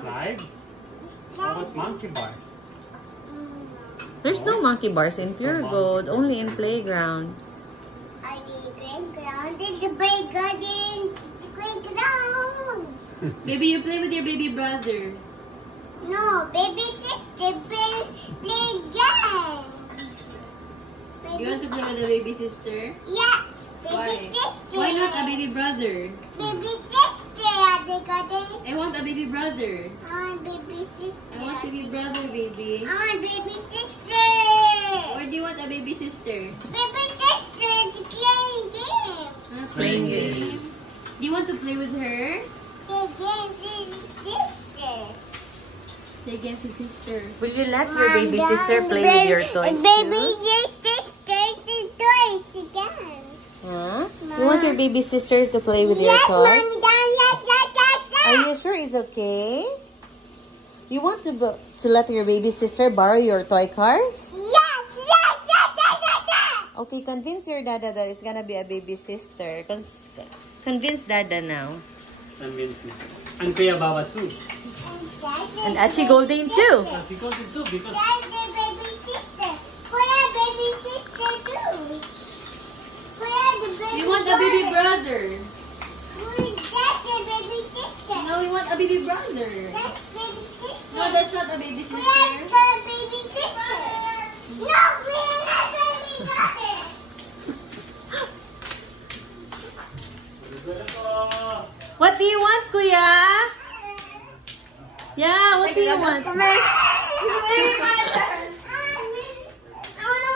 Slide? How about monkey bar? There's no monkey bars in Pure Gold, only in Playground. Baby, you play with your baby brother. No, baby sister play games. You want to play with the baby sister? Yes, Why? baby sister. Why not a baby brother? Baby sister, I want a baby brother. I want baby sister. I want baby brother, baby. I want baby sister. Or do you want a baby sister? Baby sister to play games. Playing games. Do you want to play with her? Play games with sister. Play games with sister. Will you let your baby sister play with your toys baby too? sister to toys again. Huh? You want your baby sister to play with your Yes, toys? Mommy, yes. Are you sure it's okay? You want to let your baby sister borrow your toy cars? Yes. Okay, convince your dada that it's gonna be a baby sister. Convince dada now. Convince me. And Kuya Bawa too. And Achi Golding too. Because it too, because That's the baby sister. Kuya, baby sister too. Kuya, the baby We want a baby brother. That's the baby sister. No, we want a baby brother. That's baby sister. No, that's not a baby Kuya, sister. the baby sister. No, we're not baby brother. What do you want, Kuya? Yeah, what do you want? I want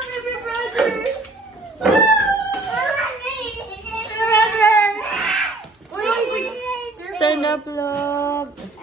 a baby brother. Stand up, love.